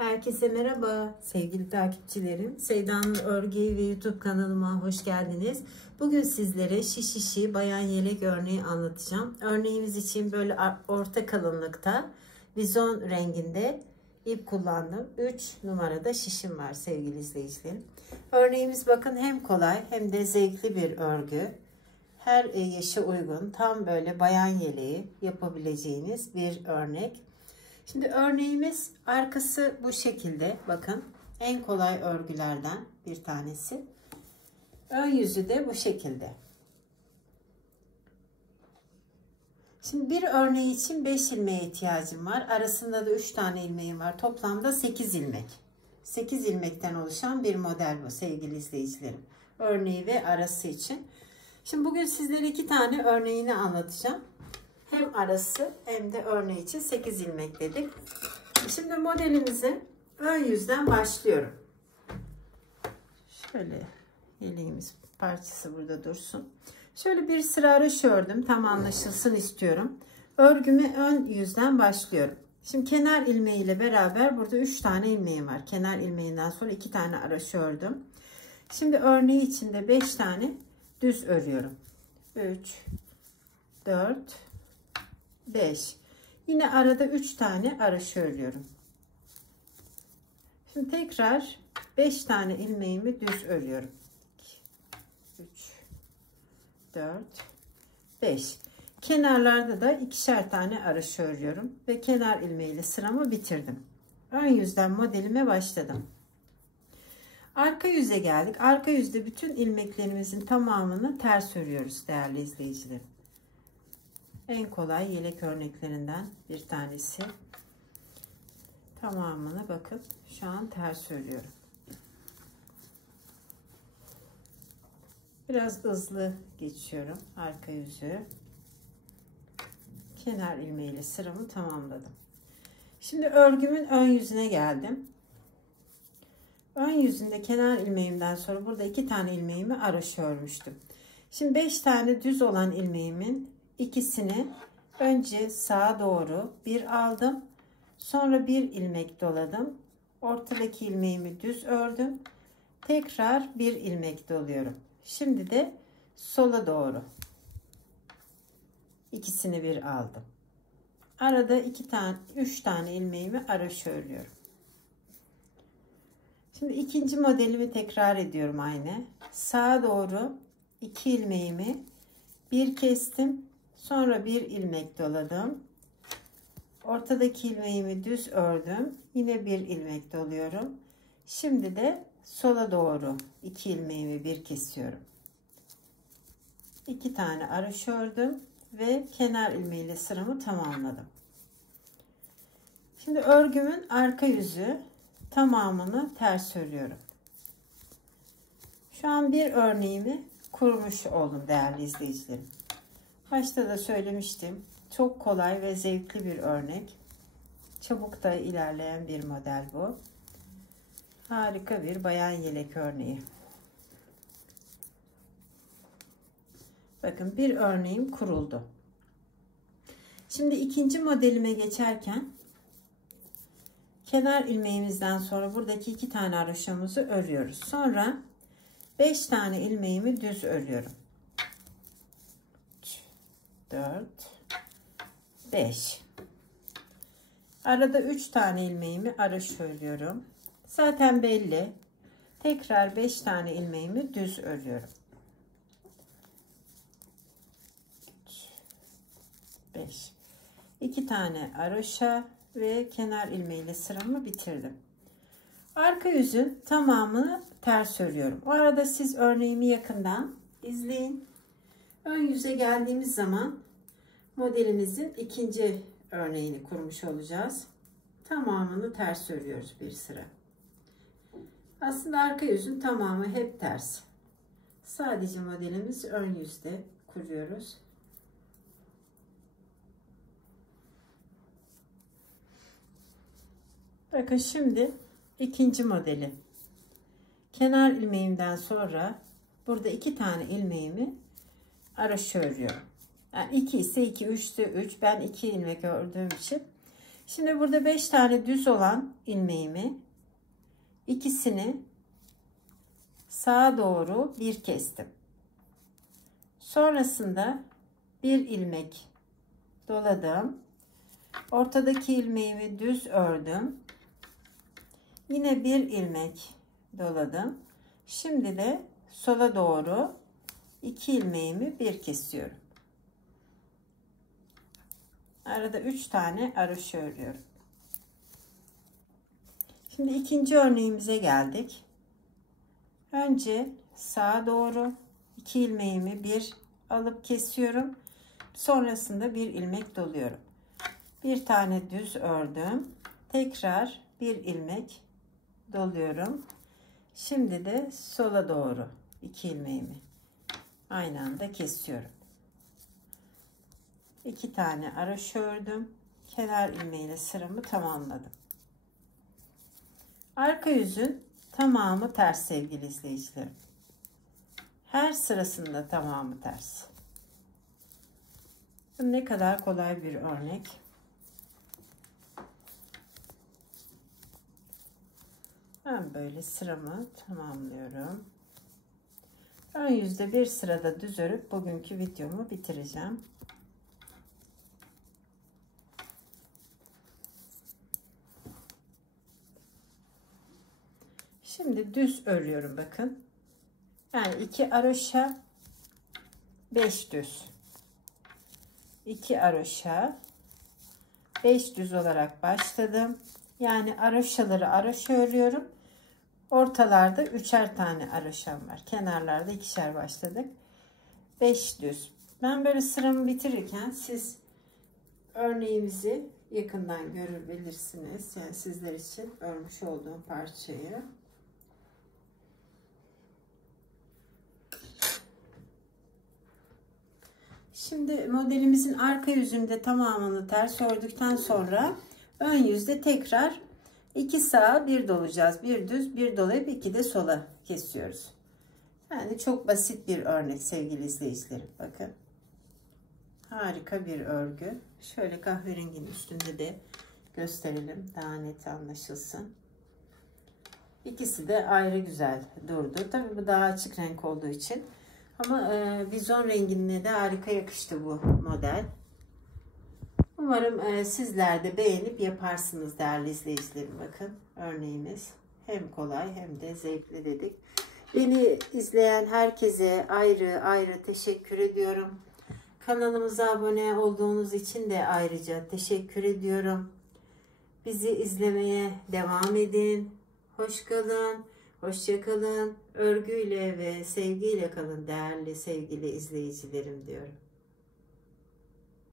Herkese merhaba sevgili takipçilerim. Seyda'nın Örgü ve YouTube kanalıma hoş geldiniz. Bugün sizlere şişi bayan yelek örneği anlatacağım. Örneğimiz için böyle orta kalınlıkta vizon renginde ip kullandım. 3 numarada şişim var sevgili izleyicilerim. Örneğimiz bakın hem kolay hem de zevkli bir örgü. Her yaşa uygun tam böyle bayan yeleği yapabileceğiniz bir örnek. Şimdi örneğimiz arkası bu şekilde. Bakın en kolay örgülerden bir tanesi. Ön yüzü de bu şekilde. Şimdi bir örneği için 5 ilmeğe ihtiyacım var. Arasında da 3 tane ilmeğim var. Toplamda 8 ilmek. 8 ilmekten oluşan bir model bu sevgili izleyicilerim. Örneği ve arası için. Şimdi bugün sizlere 2 tane örneğini anlatacağım. Hem arası hem de örneği için 8 ilmek dedik. Şimdi modelimize ön yüzden başlıyorum. Şöyle yeleğimiz parçası burada dursun. Şöyle bir sıra araş ördüm. Tam anlaşılsın istiyorum. Örgüme ön yüzden başlıyorum. Şimdi kenar ilmeği ile beraber burada 3 tane ilmeğim var. Kenar ilmeğinden sonra 2 tane araş ördüm. Şimdi örneği içinde 5 tane düz örüyorum. 3 4 5. Yine arada 3 tane araş örüyorum. Şimdi tekrar 5 tane ilmeğimi düz örüyorum. 2 3 4 5. Kenarlarda da ikişer tane araş örüyorum ve kenar ilmeğiyle sıramı bitirdim. Ön yüzden modelime başladım. Arka yüze geldik. Arka yüzde bütün ilmeklerimizin tamamını ters örüyoruz değerli izleyicilerim. En kolay yelek örneklerinden bir tanesi. Tamamını bakın şu an ters örüyorum. Biraz hızlı geçiyorum arka yüzü. Kenar ilmeğiyle sıramı tamamladım. Şimdi örgümün ön yüzüne geldim. Ön yüzünde kenar ilmeğimden sonra burada 2 tane ilmeğimi araş örmüştüm. Şimdi 5 tane düz olan ilmeğimin ikisini önce sağa doğru bir aldım. Sonra bir ilmek doladım. Ortadaki ilmeğimi düz ördüm. Tekrar bir ilmek doluyorum. Şimdi de sola doğru ikisini bir aldım. Arada 3 tane ilmeğimi araş örüyorum. Şimdi ikinci modelimi tekrar ediyorum aynı. Sağa doğru 2 ilmeğimi bir kestim. Sonra bir ilmek doladım. Ortadaki ilmeğimi düz ördüm. Yine bir ilmek doluyorum. Şimdi de sola doğru 2 ilmeğimi bir kesiyorum. 2 tane araş ördüm ve kenar ilmeğiyle sıramı tamamladım. Şimdi örgümün arka yüzü tamamını ters örüyorum. Şu an bir örneğimi kurmuş oldum değerli izleyicilerim. Başta da söylemiştim. Çok kolay ve zevkli bir örnek. Çabuk da ilerleyen bir model bu. Harika bir bayan yelek örneği. Bakın bir örneğim kuruldu. Şimdi ikinci modelime geçerken kenar ilmeğimizden sonra buradaki 2 tane haroşamızı örüyoruz. Sonra 5 tane ilmeğimi düz örüyorum. 4 5. Arada 3 tane ilmeğimi araş örüyorum. Zaten belli. Tekrar 5 tane ilmeğimi düz örüyorum. 5. 2 tane araşa ve kenar ilmeğiyle sıramı bitirdim. Arka yüzün tamamını ters örüyorum. O arada siz örneğimi yakından izleyin. Ön yüze geldiğimiz zaman modelimizin ikinci örneğini kurmuş olacağız. Tamamını ters örüyoruz bir sıra. Aslında arka yüzün tamamı hep ters. Sadece modelimiz ön yüzde kuruyoruz. Bakın şimdi ikinci modeli. Kenar ilmeğimden sonra burada 2 tane ilmeğimi araş örüyorum. Yani 2 ise 2, 3 ise 3. Ben 2 ilmek ördüğüm için Şimdi burada 5 tane düz olan ilmeğimi, ikisini sağa doğru bir kestim. Sonrasında bir ilmek doladım. Ortadaki ilmeğimi düz ördüm. Yine bir ilmek doladım. Şimdi de sola doğru 2 ilmeğimi bir kesiyorum. Arada 3 tane haroşa örüyorum. Şimdi ikinci örneğimize geldik. Önce sağa doğru 2 ilmeğimi bir alıp kesiyorum. Sonrasında bir ilmek doluyorum. Bir tane düz ördüm. Tekrar bir ilmek doluyorum. Şimdi de sola doğru 2 ilmeğimi aynı anda kesiyorum. 2 tane haroşa ördüm. Kenar ilmeğiyle sıramı tamamladım. Arka yüzün tamamı ters sevgili izleyicilerim. Her sırasında tamamı ters. Ne kadar kolay bir örnek. Ben böyle sıramı tamamlıyorum. Ön yüzde bir sırada düz örüp bugünkü videomu bitireceğim. Şimdi düz örüyorum bakın. Yani 2 haroşa 5 düz. 2 haroşa 5 düz olarak başladım. Yani haroşaları haroşa örüyorum. Ortalarda 3'er tane haroşam var. Kenarlarda 2'şer başladık. 5 düz. Ben böyle sıramı bitirirken siz örneğimizi yakından görebilirsiniz. Yani sizler için örmüş olduğum parçayı. Şimdi modelimizin arka yüzünde tamamını ters ördükten sonra ön yüzde tekrar 2 sağa bir dolacağız. Bir düz bir dolayıp 2 de sola kesiyoruz. Yani çok basit bir örnek sevgili izleyicilerim. Bakın. Harika bir örgü. Şöyle kahverenginin üstünde de gösterelim. Daha net anlaşılsın. İkisi de ayrı güzel durdu. Tabii bu daha açık renk olduğu için. Ama vizon rengine de harika yakıştı bu model. Umarım sizler de beğenip yaparsınız değerli izleyicilerim. Bakın örneğimiz hem kolay hem de zevkli dedik. Beni izleyen herkese ayrı ayrı teşekkür ediyorum. Kanalımıza abone olduğunuz için de ayrıca teşekkür ediyorum. Bizi izlemeye devam edin. Hoş kalın, hoşça kalın. Örgüyle ve sevgiyle kalın değerli sevgili izleyicilerim diyorum.